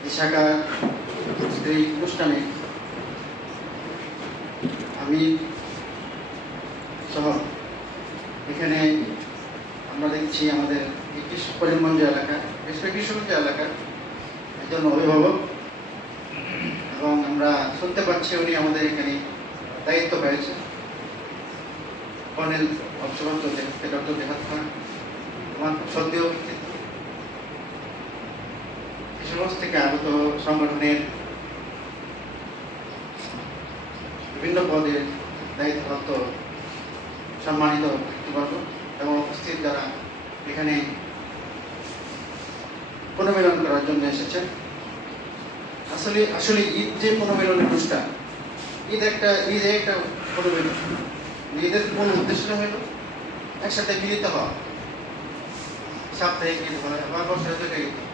এই শাখার এই অনুষ্ঠানে আমি সহ এখানে আমরা দেখছি আমাদের কৃষ্ণ করিমগঞ্জ এলাকা বিশেষ করে কৃষ্ণগঞ্জ এলাকার একজন অভিভাবক এবং আমরা শুনতে পাচ্ছি উনি আমাদের এখানে দায়িত্ব পেয়েছে কর্নেল অবসরন্ত ডক্টর দেহাত খান আমার খুব সমস্ত থেকে আগত সংগঠনের বিভিন্ন পদে দায়িত্বপ্রাপ্ত, সম্মানিত ব্যক্তিবর্গ এবং উপস্থিত যারা এখানে পুনর্মিলন করার জন্য এসেছেন। আসলে আসলে ঈদ যে পুনর্মিলনের অনুষ্ঠান, ঈদ একটা ঈদ একটা পুনর্মিলন। ঈদের মূল উদ্দেশ্য হলো? একসাথে মিলিত হওয়া। সাপ্তাহিক ঈদ হয় আবার বছরে ঈদ। হয়।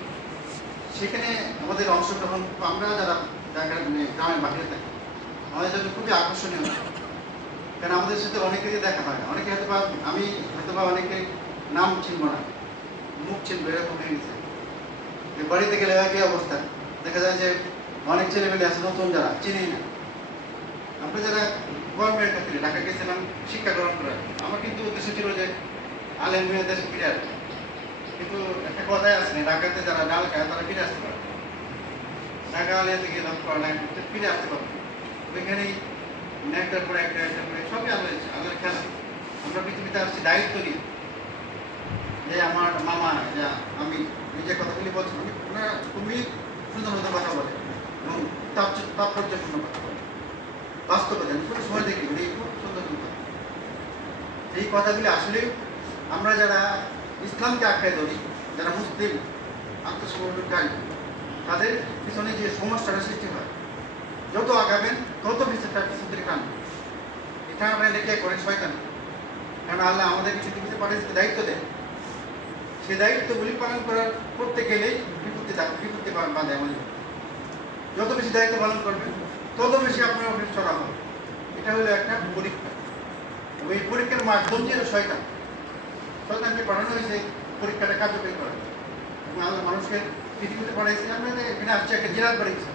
সেখানে আমাদের অংশগ্রহণ আমরা যারা ঢাকার মানে গ্রামের বাহিরে থাকি, আমাদের জন্য খুবই আকর্ষণীয়। কারণ আমাদের সাথে অনেকেরই দেখা হয় না, অনেকে হয়তো বা আমি হয়তো বা অনেকে নাম চিনব না, মুখ চিনবো, এরকম হয়ে গেছে। বাড়িতে গেলে একই অবস্থা। দেখা যায় যে অনেক ছেলেমেলে আছে, নতুন যারা, চিনি না। আমরা যারা গভর্নমেন্ট ক্ষেত্রে ঢাকা গেছিলাম, শিক্ষা গ্রহণ করে আমার কিন্তু উদ্দেশ্য ছিল যে আলেম দেশে ফিরে আসবে। কিন্তু একটা কথাই আছে ঢাকাতে যারা ডাল খায় তারা ফিরে আসতে পারে ঢাকা আলিয়াতে গিয়ে লাভ করা ফিরে আসতে পারবে ওইখানেই একটার পরে একটা একটার পরে সবই আল্লাহ আল্লাহ খেলা। আমরা পৃথিবীতে আসছি দায়িত্ব নিয়ে। যে আমার মামা, যে আমি যে কথাগুলি বলছি ওনারা খুবই সুন্দর সুন্দর কথা বলে এবং তাৎপর্য- তাৎপর্যপূর্ণ কথা বলে। বাস্তবে আমি কোনো সময় দেখি উনি খুব সুন্দর কথা এই কথাগুলি আসলে আমরা যারা ইসলামকে আখ্যায় ধরি, যারা মুসলিম আত্মসমর্পণকারী তাদের পিছনে যে সমস্যাটা সৃষ্টি হয়, যত আগাবেন, তত পিছনটা পিছন থেকে টানবে এটা আমরা লেখে করে শয়তান। কারণ আল্লাহ আমাদের কিছু কিছু পাঠিয়েছে দায়িত্ব দেয় সেই দায়িত্বগুলি পালন করার করতে গেলেই বিপত্তি বিপত্তি বাঁধে আমাদের। যত বেশি দায়িত্ব পালন করবেন, তত বেশি আপনার অফিস চড়া হবে। এটা হলো একটা পরীক্ষা। এই পরীক্ষার মাধ্যম যে শয়তান। শয়তানকে পাঠানো হয়েছে, পরীক্ষাটা কার্যকরী করা এবং আল্লাহ মানুষকে পৃথিবীতে পাঠাইছে আমরা এখানে আসছে, একটা জেরাত বাড়িয়েছে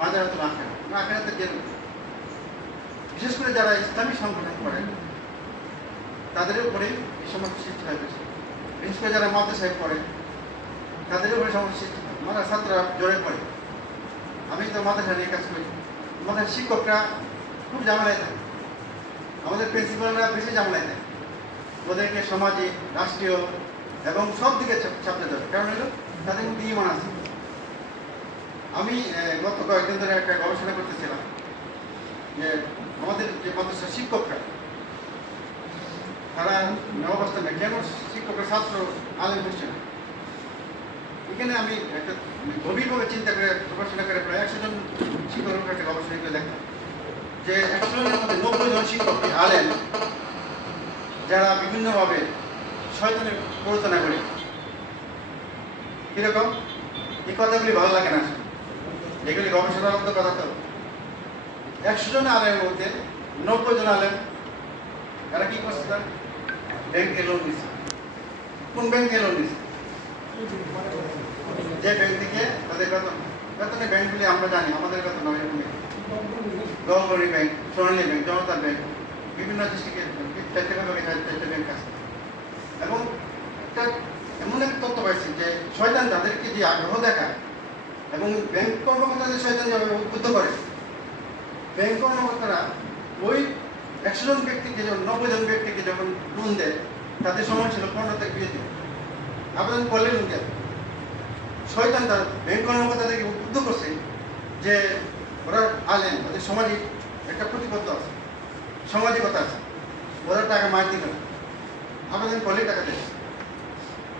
মাজারাতুল আখেরা আমরা আখেরাতে জেরত বিশেষ করে যারা ইসলামী সংগঠন করে, তাদের উপরে এই সমস্ত সৃষ্টি হয় বেশি। বিশেষ করে যারা মাদ্রাসায় পড়ে, তাদের উপরে সমস্যা সৃষ্টি হয়। ছাত্ররা জোরে পড়ে। আমি তো মাদ্রাসা নিয়ে কাজ করি। আমাদের শিক্ষকরা খুব ঝামেলায় থাকে। আমাদের প্রিন্সিপালরা বেশি ঝামেলায় থাকে। ওদেরকে সমাজে, রাষ্ট্রীয় এবং সব দিকে চাপতে ধরে। কারণ হলো তাদের মধ্যে ইমান আছে। আমি গত কয়েকদিন ধরে একটা গবেষণা করতেছিলাম যে আমাদের যে মাদ্রাসার শিক্ষকরা, তারা অবস্থানে কেন শিক্ষকের ছাত্র, আলেম হচ্ছে না। এখানে আমি একটা গভীরভাবে চিন্তা করে, গবেষণা করে প্রায় একশো জন শিক্ষকের একটা গবেষণা করে দেখলাম যে একশো জনের মধ্যে নব্বই জন শিক্ষক আলেম? যারা বিভিন্নভাবে শয়তানের প্ররোচনা করে। কীরকম? এই কথাগুলি ভালো লাগে না। এগুলি গবেষণার মতো কথা তো। একশো জন আলেমের মধ্যে নব্বই জন আলেম এরা কি করছে তারা? ব্যাংকে লোন নিচ্ছে কোন ব্যাংকে লোন নিচ্ছে যে ব্যাংক থেকে তাদের বেতন। বেতনের ব্যাংকগুলি আমরা জানি, আমাদের বেতন নয় গহবরী bank Sonali bank Janata bank বিভিন্ন ভাগে চারটে ব্যাংক আছে এবং একটা এমন এক তথ্য পাইছি যে শয়তান তাদেরকে যে আগ্রহ দেখায় এবং ব্যাংক কর্মকর্তাদের শয়তান যেভাবে উদ্বুদ্ধ করে, ব্যাংক কর্মকর্তারা ওই একশো জন ব্যক্তিকে যখন, নব্বই জন ব্যক্তিকে যখন লোন দেয়, তাদের সময় ছিল পনেরো থেকে বিয়ে দিন। আবেদন করলে লোন দেয় শয়তান তার ব্যাংক কর্মকর্তাদেরকে উদ্বুদ্ধ করছে যে ওরা আলেন তাদের সামাজিক একটা প্রতিবদ্ধ আছে। সামাজিকতা আছে। ওরা টাকা মার দিল না। আবেদন করলে টাকা দেয়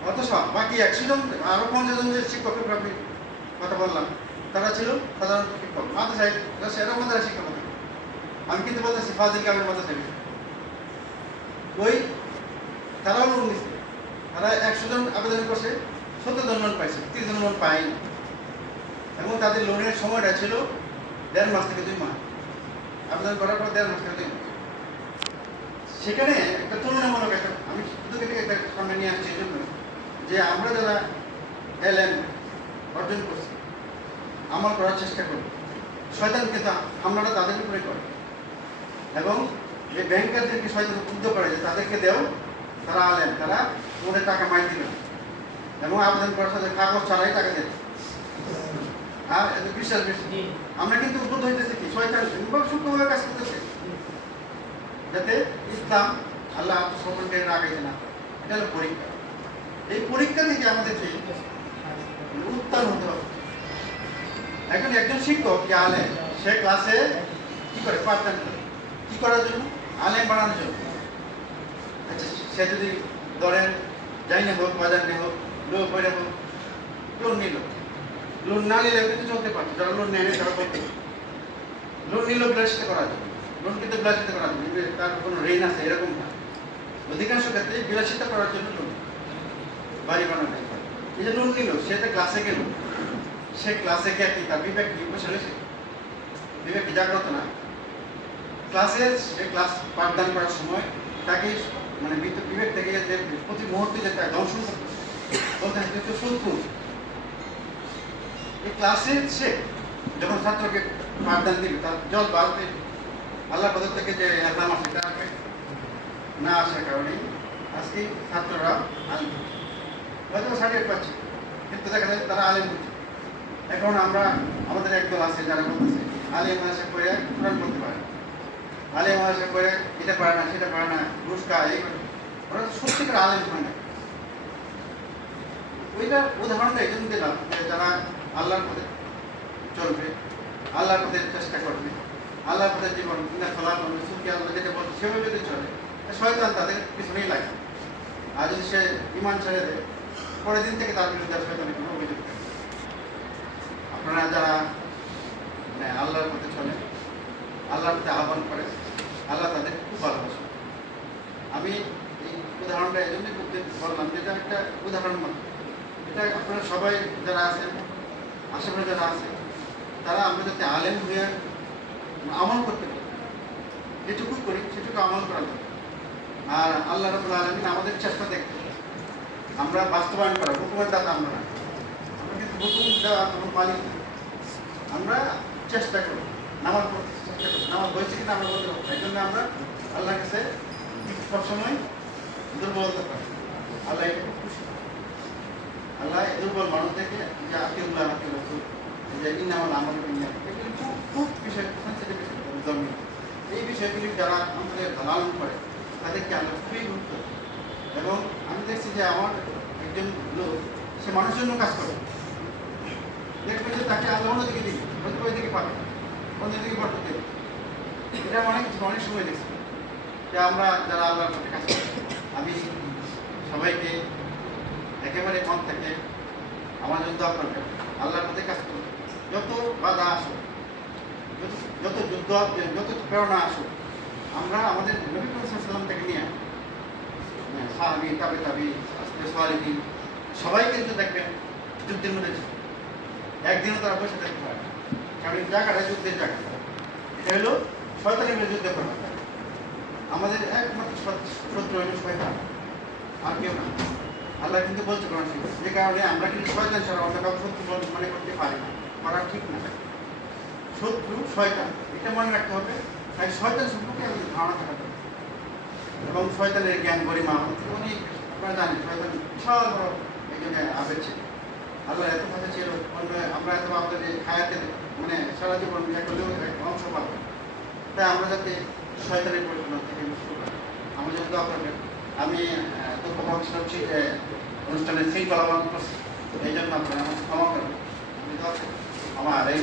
অথচ বাকি একশো জন আরও পঞ্চাশ জন যে শিক্ষকের আমি কথা বললাম, তারা ছিল সাধারণ শিক্ষক। মাদ্রাসায় সেরা মাদ্রাসা শিক্ষক। আমি কিন্তু বলতেছি ফাজিল গ্রামের মাদ্রাসায় ওই তারাও লোন নিচ্ছে তারা একশো জন আবেদন করছে সত্তর জন লোন পাইছে তিরিশ জন লোন পায়নি। এবং তাদের লোনের সময়টা ছিল দেড় মাস থেকে দুই মাস। আবেদন করার পর দেড় মাস থেকে দুই মাস। সেখানে একটা তুলনামূলক একটা আমি শুধু একটা সামনে নিয়ে আসছি এই জন্য যে আমরা যারা এলএম অর্জন করছি আমল করার চেষ্টা করবে শয়তান কিন্তু হামলাটা তাদের উপরে করে। এবং যে ব্যাংকারদেরকে শয়তান উদ্যোগ করে যে তাদেরকে দেও তারা আলেন তারা ওদের টাকা মাই দিল। এবং আবেদন করার সাথে কাগজ ছাড়াই টাকা দেবে আর এত বিশ্বাস বেশি। আমরা কিন্তু উদ্বুদ্ধ হইতেছি কি? শয়তান সূক্ষ্মভাবে কাজ করতেছে। যাতে ইসলাম আল্লাহ আত্মসমর্পণকে আগাইতে না। এটা হলো পরীক্ষা। এই পরীক্ষা থেকে আমাদেরকে উত্তর হতে হবে। এখন একজন শিক্ষক কি আলেম, সে ক্লাসে কি করে? পাঠদান করে। কি করার জন্য? আলেম বানানোর জন্য। আচ্ছা সে যদি ধরেন যাই না হোক, বাজার হোক, লোক বইটা হোক লোন নিল। লোন না নিলে কিন্তু চলতে পারতো। যারা লোন নেয় তারা করতে লোন নিল বিলাসিত করার জন্য লোন কিন্তু বিলাসিত করার জন্য তার কোনো ঋণ আছে, এরকম না। অধিকাংশ ক্ষেত্রে বিলাসিত করার জন্য লোন বাড়ি বানানো এই যে লোন নিল, সে তো ক্লাসে গেল। সে ক্লাসে গিয়ে কি তার বিবেক কি বসে রয়েছে? বিবেক জাগ্রত না? ক্লাসে সে ক্লাস পাঠদান করার সময় তাকে মানে বিবেক থেকে যে প্রতি মুহূর্তে যে তার দংশন বলতে এই ক্লাসে সে যখন ছাত্রকে পাঠদান দিবে তার জল বাড়বে আল্লাহ পদ থেকে যে নাম আসে এটা না আসার কারণে আজকে ছাত্ররা আলিম হয়তো সার্টিফিকেট পাচ্ছে, কিন্তু দেখা যায় তারা আলিম হচ্ছে এখন আমরা, আমাদের একদল আছে যারা বলতেছে, আলিম আসে করে কোরআন করতে পারে। আলিম আসে করে এটা পারে না, সেটা পারে না ঘুষ এই। ওরা সত্যিকার আলিম হয় না ওইটার উদাহরণটা এই জন্য দিলাম যে যারা আল্লাহর পথে চলবে, আল্লাহর পথে চেষ্টা করবে আল্লাহর পথে জীবন খোলা করবে সুখী আল্লাহ যেটা বলছে, সেভাবে যদি চলে শয়তান তাদের পিছনেই লাগে। আর যদি সে ইমান ছেড়ে দেয়, পরের দিন থেকে তার বিরুদ্ধে শয়তানের কোনো অভিযোগ নেই। আপনারা যারা মানে আল্লাহর পথে চলে, আল্লাহর পথে আহ্বান করে, আল্লাহ তাদের খুব ভালোবাসে। আমি এই উদাহরণটা এই জন্যই বললাম যে এটা একটা উদাহরণ মাত্র। এটা আপনারা সবাই যারা আছেন, আশেপাশে যারা আছে তারা আমরা যাতে আলেম হয়ে আমল করতে পারি। যেটুকু করি, সেটুকু আমল করা। আর আল্লাহ রবুল আলমিন আমাদের চেষ্টা দেখতে আমরা বাস্তবায়ন করা, হুকুমের দাতা আমরা আমরা কিন্তু হুকুম দেওয়া কোনো মালিক আমরা চেষ্টা করি, নামাজ চেষ্টা করি। নামাজ হয়েছে কিনা আমরা বলতে পারব। এই জন্য আমরা আল্লাহর কাছে সবসময় দুর্বলতা পাই। আল্লাহ এটা খুব খুশি। আল্লাহ দুর্বল মানুষদেরকে যে আকিউল্লাহ আকিউল রসুল যে আমল বিনিয়া এগুলি খুব বিষয় সেন্সিটিভ ধর্মীয় এই বিষয়গুলি যারা আমাদের লালন করে, তাদেরকে আমরা খুবই গুরুত্ব এবং আমি দেখছি যে আমার একজন লোক, সে মানুষের জন্য কাজ করে। দেখবে যে তাকে আল্লাহ অন্যদিকে দিবে হয়তো ওই দিকে পাবে অন্যদিকে বর্ত দেবে এটা অনেক অনেক সময় দেখছি। যে আমরা যারা আল্লাহর পথে কাজ করি, আমি সবাইকে একেবারে মন থেকে আমার জন্য করবেন। আল্লাহর মধ্যে কাজ করবে যত বাধা আসুক যত যুদ্ধ যত প্রেরণা আসুক আমরা আমাদের নবী সাল্লাম থেকে নিয়ে হ্যাঁ, সাহাবি তাবে তাবি সালিদিন সবাই কিন্তু দেখবেন যুদ্ধের মধ্যে। একদিনও তারা বসে থাকতে পারে কারণ জায়গাটা যুদ্ধের জায়গা। এটা হলো শয়তানের বিরুদ্ধে যুদ্ধ করা আমাদের একমাত্র শত- শত্রু হলো শয়তান। আর কেউ না। আল্লাহ কিন্তু বলছে কোরআন যে কারণে আমরা কিন্তু শয়তান ছাড়া অন্য কাউকে শত্রু মনে করতে পারি না। করা ঠিক না। শত্রু, শয়তান, এটা মনে রাখতে হবে। তাই শয়তান সম্পর্কে আমাদের ধারণা থাকা দরকার। এবং শয়তানের জ্ঞান গরিমা আমাদের অনেক আপনারা জানেন, শয়তান বিশাল বড় এখানে আবেগ ছিল। আল্লাহ এত কথা ছিল আমরা এত আপনাদের খায়াতের মানে সারা জীবন করলেও অংশ পাবো। তাই আমরা যাতে শয়তানের পরিচালনা থেকে মুক্ত পারি আমরা যেহেতু আপনাদের আমি দুঃখ প্রকাশ করছি যে অনুষ্ঠানের শৃঙ্খলা এই জন্য আপনারা আমার ক্ষমা করবেন। আমার এই